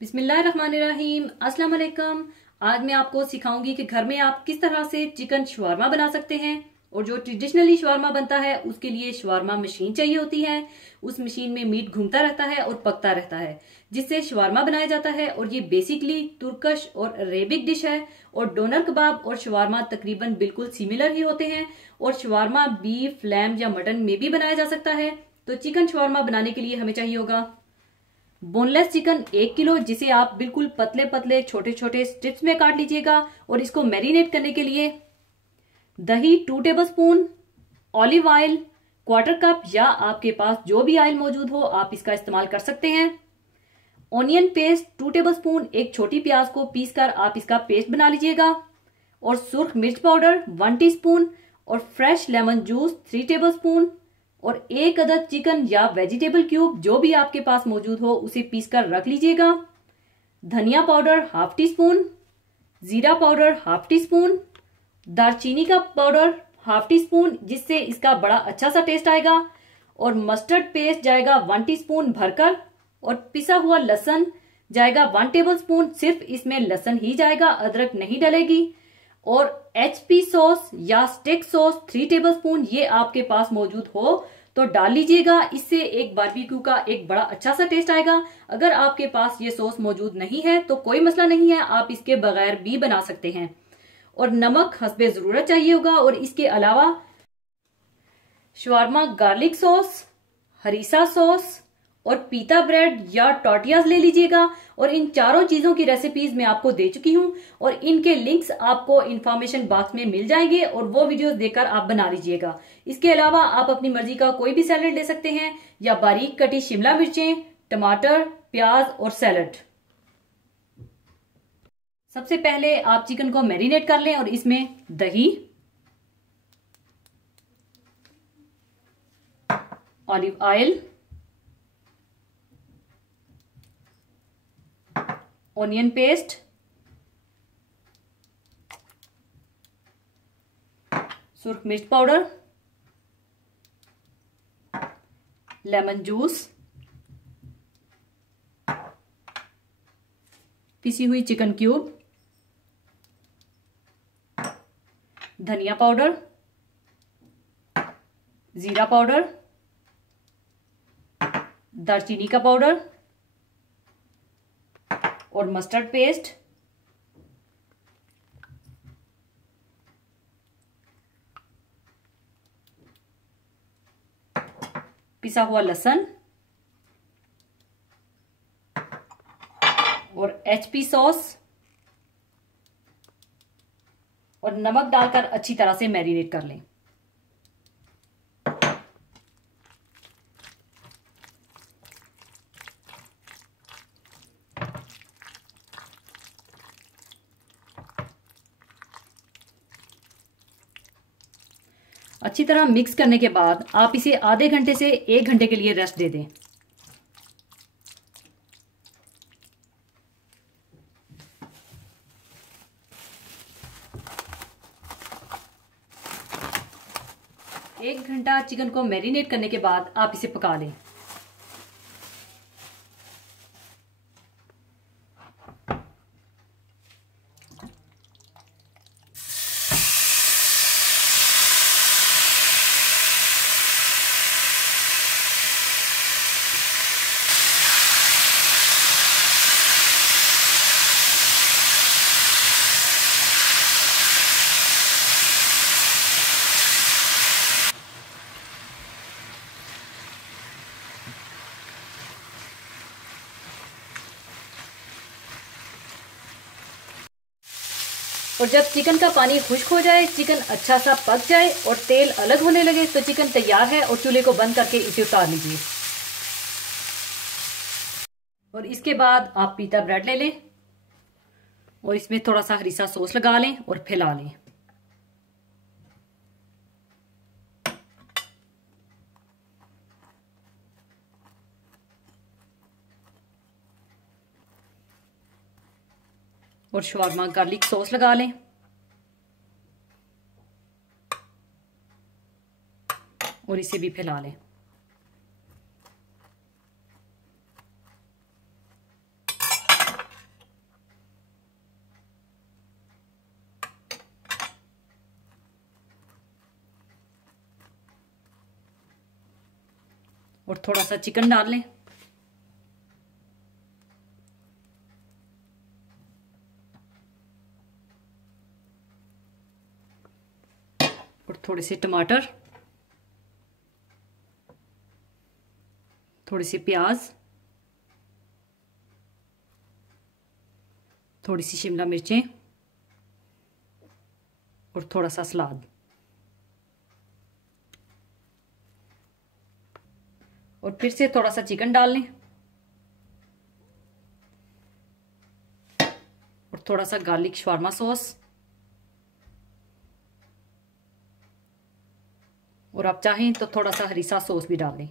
बिस्मिल्लाहिर्रहमानिर्रहीम। अस्सलाम वालेकुम। आज मैं आपको सिखाऊंगी कि घर में आप किस तरह से चिकन शवारमा बना सकते हैं। और जो ट्रेडिशनली शवारमा बनता है उसके लिए शवारमा मशीन चाहिए होती है। उस मशीन में मीट घूमता रहता है और पकता रहता है, जिससे शवारमा बनाया जाता है। और ये बेसिकली तुर्कश और अरेबिक डिश है। और डोनर कबाब और शवारमा तकरीबन बिल्कुल सिमिलर ही होते हैं। और शवारमा बीफ, लैम या मटन में भी बनाया जा सकता है। तो चिकन शवारमा बनाने के लिए हमें चाहिए होगा बोनलेस चिकन 1 किलो, जिसे आप बिल्कुल पतले पतले छोटे छोटे स्ट्रिप्स में काट लीजिएगा। और इसको मैरिनेट करने के लिए दही 2 टेबलस्पून, ऑलिव ऑयल 1/4 कप या आपके पास जो भी ऑयल मौजूद हो आप इसका इस्तेमाल कर सकते हैं। ऑनियन पेस्ट 2 टेबलस्पून, एक छोटी प्याज को पीस कर आप इसका पेस्ट बना लीजिएगा। और सुर्ख मिर्च पाउडर 1 टीस्पून और फ्रेश लेमन जूस 3 टेबलस्पून और 1 अदद चिकन या वेजिटेबल क्यूब जो भी आपके पास मौजूद हो उसे पीस कर रख लीजिएगा। धनिया पाउडर 1/2 टीस्पून, जीरा पाउडर 1/2 टीस्पून, दालचीनी का पाउडर 1/2 टीस्पून, जिससे इसका बड़ा अच्छा सा टेस्ट आएगा। और मस्टर्ड पेस्ट जाएगा 1 टीस्पून भरकर। और पिसा हुआ लहसुन जाएगा 1 टेबलस्पून, सिर्फ इसमें लहसुन ही जाएगा, अदरक नहीं डलेगी। और HP सॉस या स्टिक सॉस 3 टेबलस्पून, ये आपके पास मौजूद हो तो डाल लीजिएगा। इससे एक बारबेक्यू का एक बड़ा अच्छा सा टेस्ट आएगा। अगर आपके पास ये सॉस मौजूद नहीं है तो कोई मसला नहीं है, आप इसके बगैर भी बना सकते हैं। और नमक हस्बे जरूरत चाहिए होगा। और इसके अलावा shawarma garlic sauce, harees sauce और पीता ब्रेड या टॉर्टियाज ले लीजिएगा। और इन चारों चीजों की रेसिपीज मैं आपको दे चुकी हूं और इनके लिंक्स आपको इंफॉर्मेशन बॉक्स में मिल जाएंगे और वो वीडियोस देखकर आप बना लीजिएगा। इसके अलावा आप अपनी मर्जी का कोई भी सैलेड ले सकते हैं या बारीक कटी शिमला मिर्चें, टमाटर, प्याज और सैलड। सबसे पहले आप चिकन को मैरिनेट कर लें और इसमें दही, ऑलिव ऑयल, ऑनियन पेस्ट, सुर्ख मिर्च पाउडर, लेमन जूस, पिसी हुई चिकन क्यूब, धनिया पाउडर, जीरा पाउडर, दालचीनी का पाउडर और मस्टर्ड पेस्ट। पिसा हुआ लहसुन और HP सॉस और नमक डालकर अच्छी तरह से मैरिनेट कर लें। अच्छी तरह मिक्स करने के बाद आप इसे आधे घंटे से 1 घंटे के लिए रेस्ट दे दें। एक घंटा चिकन को मैरिनेट करने के बाद आप इसे पका लें। और जब चिकन का पानी खुश्क हो जाए, चिकन अच्छा सा पक जाए और तेल अलग होने लगे तो चिकन तैयार है। और चूल्हे को बंद करके इसे उतार लीजिए। और इसके बाद आप पीता ब्रेड ले लें और इसमें थोड़ा सा हरीसा सॉस लगा लें और फैला लें। और शवारमा गार्लिक सॉस लगा लें और इसे भी फैला लें। और थोड़ा सा चिकन डाल लें। और थोड़े से टमाटर, थोड़ी सी प्याज, थोड़ी सी शिमला मिर्चें और थोड़ा सा सलाद। और फिर से थोड़ा सा चिकन डाल लें और थोड़ा सा गार्लिक शवारमा सॉस। और आप चाहें तो थोड़ा सा हरीसा सॉस भी डाल लें।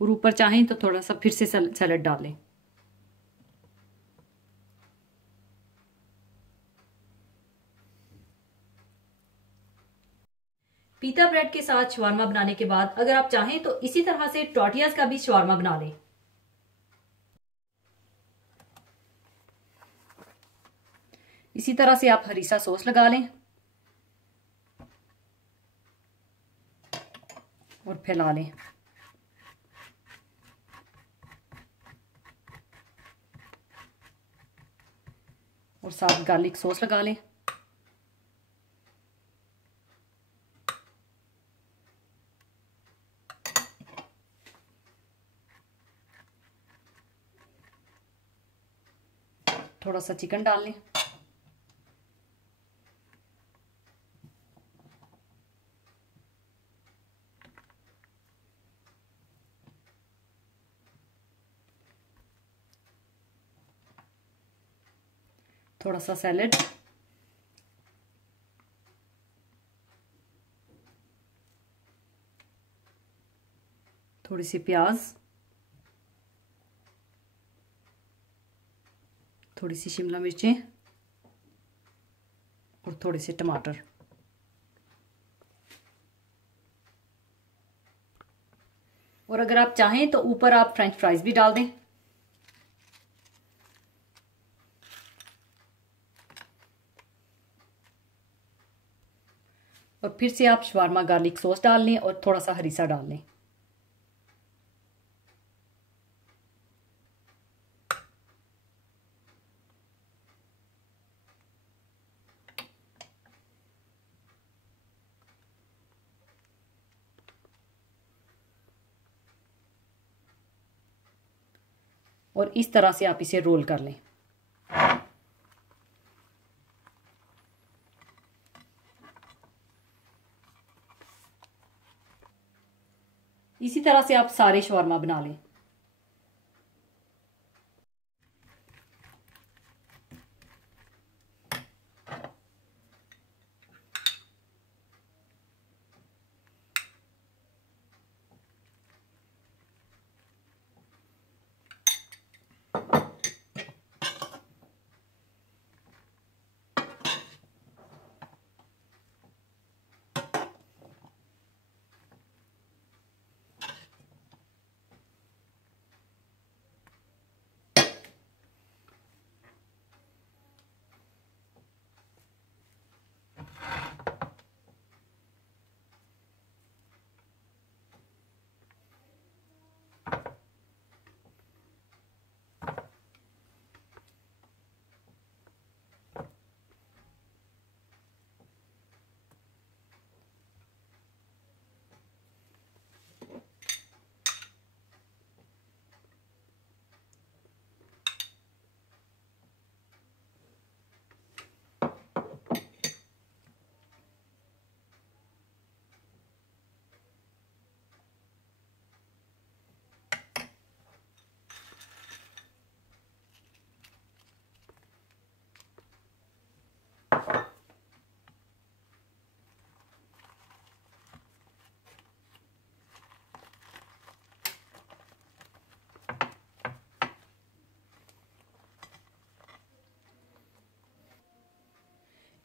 और ऊपर चाहें तो थोड़ा सा फिर से सैलेड डाल लें। पीता ब्रेड के साथ शवारमा बनाने के बाद अगर आप चाहें तो इसी तरह से टॉर्टियाज का भी शवारमा बना लें। इसी तरह से आप हरीसा सॉस लगा लें और फैला लें। और साथ गार्लिक सॉस लगा लें। थोड़ा सा चिकन डाल लें। थोड़ा सा सैलेड, थोड़ी सी प्याज, थोड़ी सी शिमला मिर्चें और थोड़े से टमाटर। और अगर आप चाहें तो ऊपर आप फ्रेंच फ्राइज भी डाल दें। और फिर से आप शवारमा गार्लिक सॉस डाल लें और थोड़ा सा हरीसा डाल लें। और इस तरह से आप इसे रोल कर लें। इसी तरह से आप सारे शवारमा बना लें।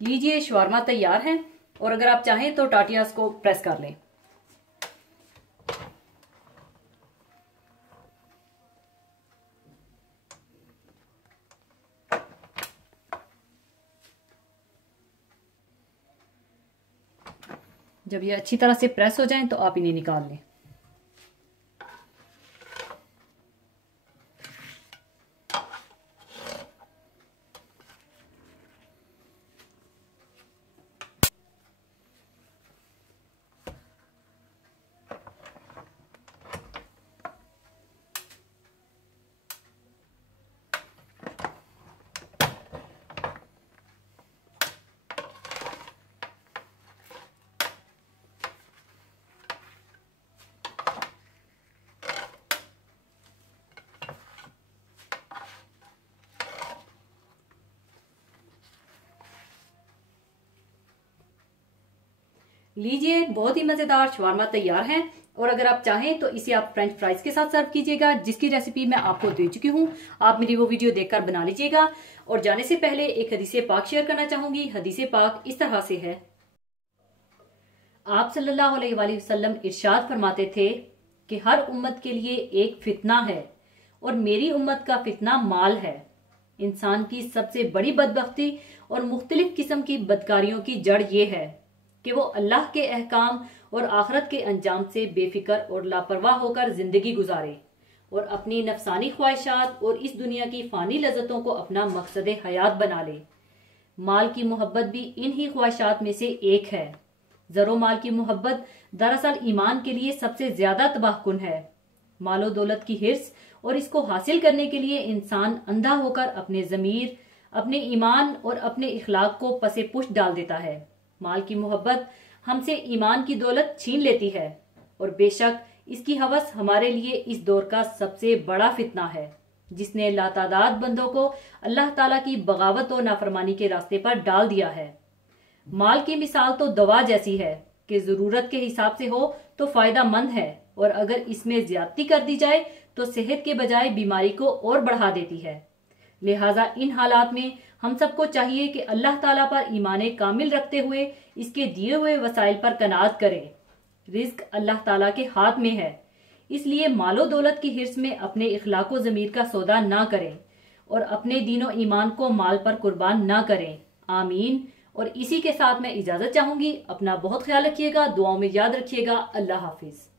लीजिए शवारमा तैयार है। और अगर आप चाहें तो टाटियास को प्रेस कर लें। जब ये अच्छी तरह से प्रेस हो जाएं तो आप इन्हें निकाल लें। लीजिए, बहुत ही मजेदार शवारमा तैयार है। और अगर आप चाहें तो इसे आप फ्रेंच फ्राइज के साथ सर्व कीजिएगा, जिसकी रेसिपी मैं आपको दे चुकी हूँ। आप मेरी वो वीडियो देखकर बना लीजिएगा। और जाने से पहले एक हदीसे पाक शेयर करना चाहूंगी। हदीसे पाक इस तरह से है, आप सल्लल्लाहु अलैहि वसल्लम इरशाद फरमाते थे कि हर उम्मत के लिए एक फितना है और मेरी उम्मत का फितना माल है। इंसान की सबसे बड़ी बदबख्ती और मुख्तलिफ किस्म की बदकारियों की जड़ ये है कि वो अल्लाह के अहकाम और आखिरत के अंजाम से बेफिक्र और लापरवाह होकर जिंदगी गुजारे और अपनी नफसानी ख्वाहिशात और इस दुनिया की फानी लज्जतों को अपना मकसद हयात बना ले। माल की मोहब्बत भी इन ही ख्वाहिशात में से एक है। जरो माल की मोहब्बत दरअसल ईमान के लिए सबसे ज्यादा तबाहकुन है। मालो दौलत की हिर्स और इसको हासिल करने के लिए इंसान अंधा होकर अपने जमीर, अपने ईमान और अपने इखलाक को पसे पुष्ट डाल देता है। माल की मोहब्बत हमसे ईमान की दौलत छीन लेती है और बेशक इसकी हवस हमारे लिए इस दौर का सबसे बड़ा फितना है, जिसने लातादाद बंदों को अल्लाह ताला की बगावत और नाफरमानी के रास्ते पर डाल दिया है। माल की मिसाल तो दवा जैसी है कि जरूरत के हिसाब से हो तो फायदा मंद है, और अगर इसमें ज्यादती कर दी जाए तो सेहत के बजाय बीमारी को और बढ़ा देती है। लिहाजा इन हालात में हम सबको चाहिए कि अल्लाह ताला पर ईमान कामिल रखते हुए इसके दिए हुए वसाइल पर कनात करें। रिज्क अल्लाह ताला के हाथ में है, इसलिए मालो दौलत की हिर्स में अपने इखलाको ज़मीर का सौदा ना करें और अपने दीनो ईमान को माल पर कुर्बान ना करें। आमीन। और इसी के साथ मैं इजाजत चाहूंगी। अपना बहुत ख्याल रखिएगा, दुआओं में याद रखिएगा। अल्लाह हाफिज।